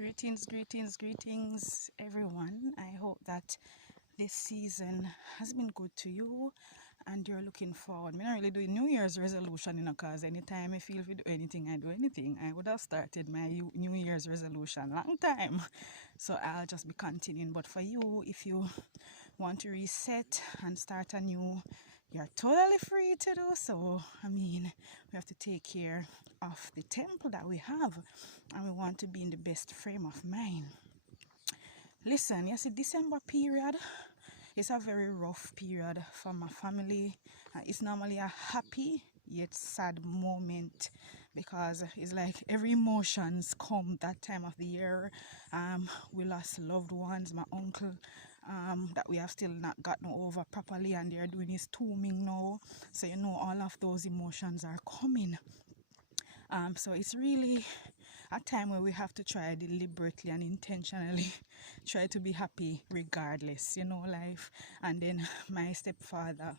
Greetings, everyone. I hope that this season has been good to you and you're looking forward. I don't really do New Year's resolution, because anytime I feel if you do anything, I do anything. I would have started my New Year's resolution long time. So I'll just be continuing. But for you, if you want to reset and start anew, you're totally free to do so. We have to take care of the temple that we have, and we want to be in the best frame of mind. Listen, you see, December period is a very rough period for my family. It's normally a happy yet sad moment because it's like every emotions come that time of the year. We lost loved ones, my uncle that we have still not gotten over properly, and they're doing his tombing now. So all of those emotions are coming. So it's really a time where we have to try deliberately and intentionally try to be happy regardless, life. And then my stepfather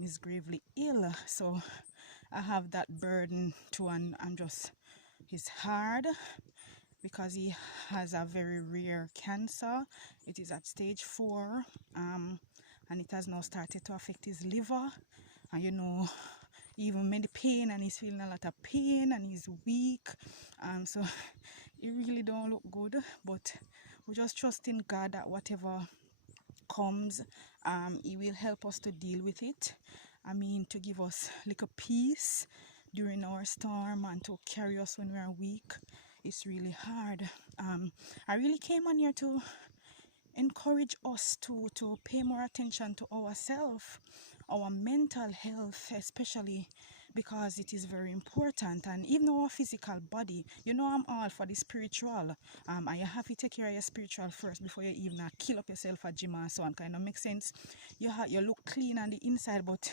is gravely ill, so I have that burden too, and it's hard because he has a very rare cancer. It is at stage 4, and it has now started to affect his liver, and even made the pain, and he's feeling a lot of pain, and he's weak. So it really don't look good, but we just trust in God that whatever comes, he will help us to deal with it. To give us little peace during our storm and to carry us when we are weak. It's really hard. I really came on here to encourage us to pay more attention to ourselves, our mental health especially, because it is very important. And even our physical body, I'm all for the spiritual, and you have to take care of your spiritual first before you even kill up yourself at gym and so on. Kind of makes sense. You look clean on the inside, but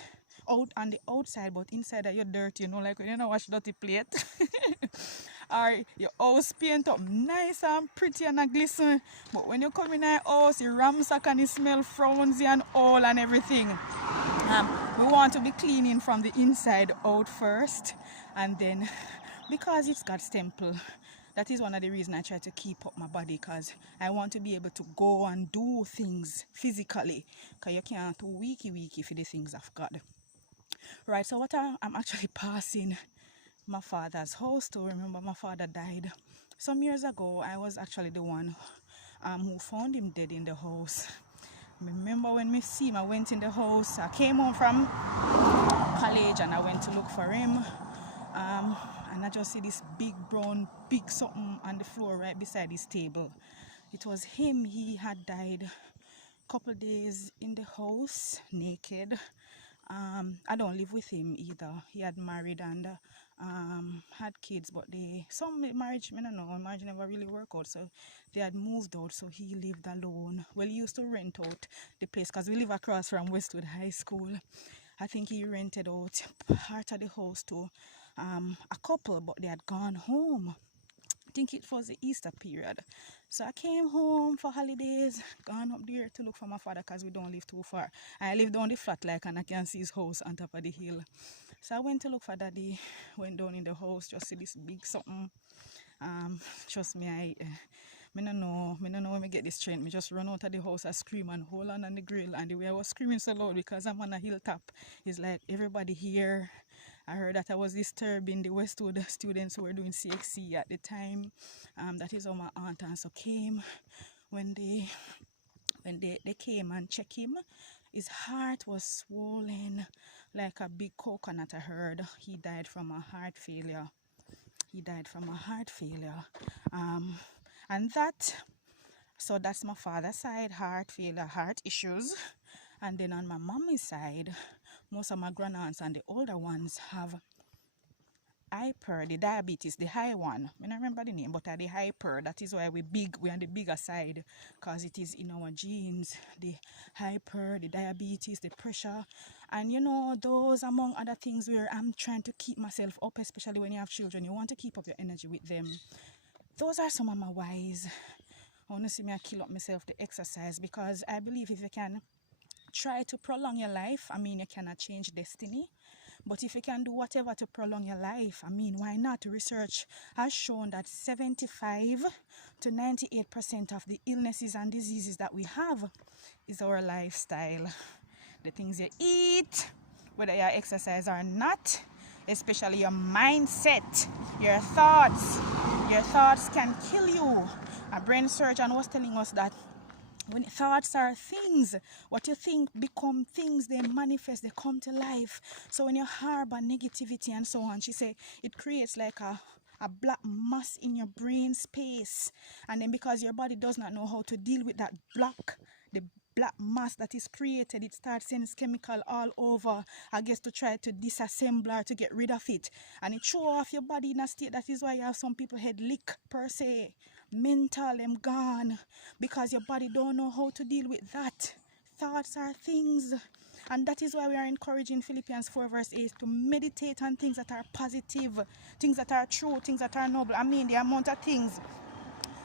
out on the outside, but inside you're dirty, like when you wash dirty plate. Or your house paint up nice and pretty and a glisten, but when you come in our house, you ramsack and you smell frownsy and all and everything. We want to be cleaning from the inside out first, and then because it's God's temple, that is one of the reasons I try to keep up my body, because I want to be able to go and do things physically, because you can't do weeky for the things of God. Right, so what I'm actually passing my father's house to. Remember, my father died some years ago. I was actually the one who found him dead in the house. Remember when me see him, I went in the house. I came home from college and I went to look for him, and I just see this big something on the floor right beside his table. It was him. He had died a couple days in the house naked. I don't live with him either. He had married and had kids, but marriage never really worked out, so they had moved out, so he lived alone. Well, he used to rent out the place because we live across from Westwood High School. I think he rented out part of the house to a couple, but they had gone home. I think it was the Easter period. So I came home for holidays, gone up there to look for my father because we don't live too far. I live down the flat and I can see his house on top of the hill. So I went to look for daddy, went down in the house, just see this big something. Trust me, I don't know when I get this strength. I just run out of the house, I scream and hold on the grill. And the way I was screaming so loud because I'm on a hilltop, it's like everybody here. I heard that I was disturbing the Westwood students who were doing CXC at the time. That is how my aunt and so came. When they came and checked him, his heart was swollen like a big coconut. I heard he died from a heart failure. And that's my father's side, heart failure, heart issues. And then on my mommy's side, most of my grandaunts and the older ones have hyper, the diabetes, the high one. I don't remember the name, but the hyper. That is why we're on the bigger side, because it is in our genes. The hyper, the diabetes, the pressure, and those among other things where I'm trying to keep myself up, especially when you have children. You want to keep up your energy with them. Those are some of my whys. I want to see me kill up myself to exercise, because I believe if you can try to prolong your life, you cannot change destiny, But if you can do whatever to prolong your life, I mean, why not? Research has shown that 75 to 98% of the illnesses and diseases that we have is our lifestyle. The things you eat, whether you exercise or not, especially your mindset, your thoughts. Your thoughts can kill you. A brain surgeon was telling us that when thoughts are things, what you think become things, they manifest, they come to life. So when you harbor negativity and so on, she said it creates like a black mass in your brain space. And then because your body does not know how to deal with that the black mass that is created, it starts sending chemical all over, I guess, to try to disassemble or to get rid of it. And it throw off your body in a state. That is why you have some people head lick per se. Mental, them gone, because your body don't know how to deal with that. Thoughts are things, and that is why we are encouraging Philippians 4 verse 8 to meditate on things that are positive, things that are true, things that are noble. I mean, the amount of things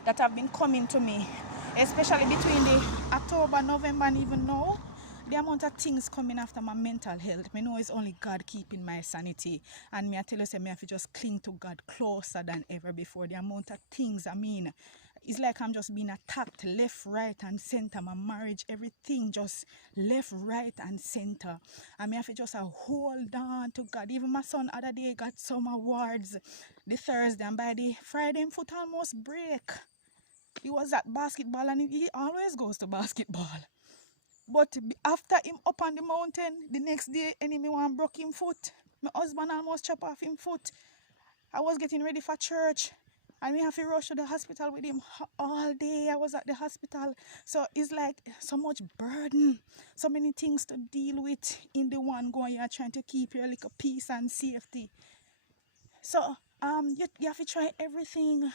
that have been coming to me, especially between the October, November, and even now, the amount of things coming after my mental health. I know it's only God keeping my sanity. And me, I tell you, say, me have to just cling to God closer than ever before. The amount of things, I mean, it's like I'm just being attacked left, right, and center. My marriage, everything just left, right, and center. And me have to just hold on to God. Even my son other day got some awards the Thursday, and by the Friday, him foot almost break. He was at basketball, and he always goes to basketball. But after him up on the mountain, the next day, enemy one broke him foot. My husband almost chopped off him foot. I was getting ready for church, and we have to rush to the hospital with him all day. I was at the hospital. So it's like so much burden, so many things to deal with in the one going. You're trying to keep your little peace and safety. So you have to try everything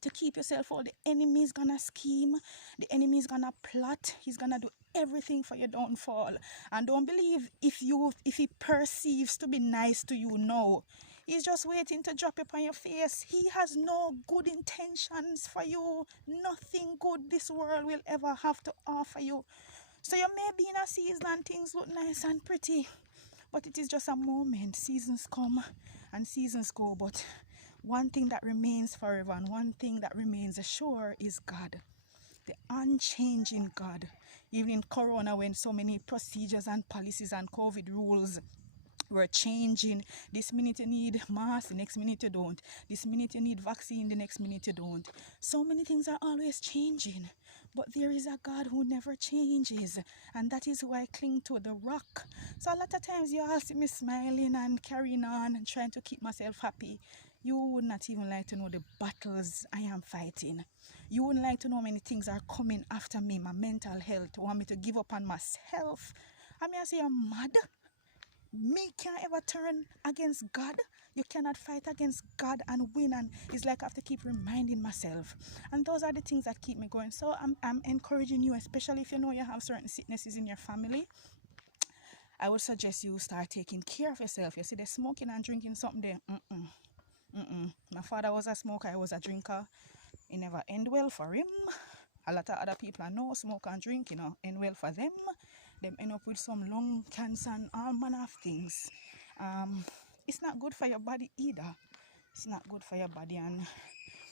to keep yourself out. The enemy is gonna scheme, the enemy is gonna plot, he's gonna do everything for your downfall. And don't believe if he perceives to be nice to you now. He's just waiting to drop upon your face. He has no good intentions for you. Nothing good this world will ever have to offer you. So you may be in a season and things look nice and pretty, but it is just a moment. Seasons come and seasons go, but one thing that remains forever and one thing that remains sure is God, the unchanging God. Even in Corona, when so many procedures and policies and COVID rules were changing, this minute you need mask, the next minute you don't. This minute you need vaccine, the next minute you don't. So many things are always changing, but there is a God who never changes, and that is who I cling to, the rock. So a lot of times you all see me smiling and carrying on and trying to keep myself happy. You would not even like to know the battles I am fighting. You wouldn't like to know how many things are coming after me, my mental health, want me to give up on myself. I mean, I say, you're mad. Me can't ever turn against God. You cannot fight against God and win, and it's like I have to keep reminding myself. And those are the things that keep me going. So I'm encouraging you, especially if you know you have certain sicknesses in your family. I would suggest you start taking care of yourself. You see, they're smoking and drinking something there. My father was a smoker, I was a drinker. It never end well for him. A lot of other people I know smoke and drink, end well for them. Them end up with some lung cancer and all manner of things. It's not good for your body either. It's not good for your body, and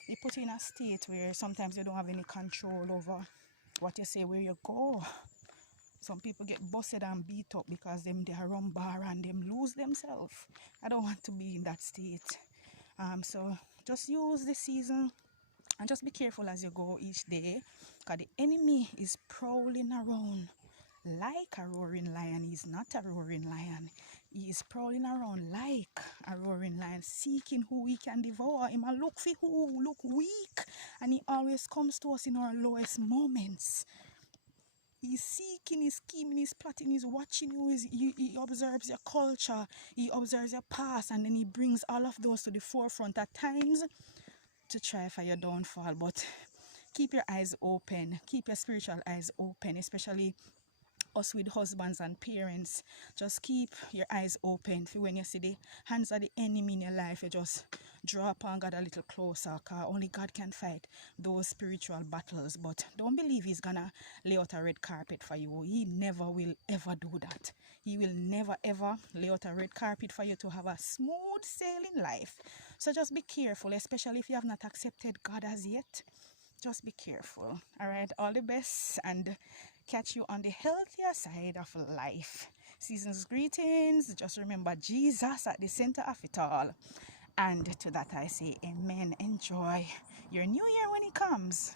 it put you in a state where sometimes you don't have any control over what you say, where you go. Some people get busted and beat up because they run bar and them lose themselves. I don't want to be in that state. So just use the season and just be careful as you go each day, because the enemy is prowling around like a roaring lion. He's not a roaring lion. He is prowling around like a roaring lion, seeking who he can devour. He might look for who look weak, and he always comes to us in our lowest moments. He's seeking, he's scheming, he's plotting, he's watching you. He observes your culture, he observes your past, and then he brings all of those to the forefront at times to try for your downfall. But keep your eyes open, keep your spiritual eyes open, especially us with husbands and parents. Just keep your eyes open for when you see the hands of the enemy in your life. You just draw upon God a little closer, because only God can fight those spiritual battles. But don't believe he's gonna lay out a red carpet for you. He never will ever do that. He will never ever lay out a red carpet for you to have a smooth sailing life. So just be careful, especially if you have not accepted God as yet. Just be careful. All right, all the best, and catch you on the healthier side of life. Season's greetings. Just remember Jesus at the center of it all. And to that I say amen. Enjoy your new year when it comes.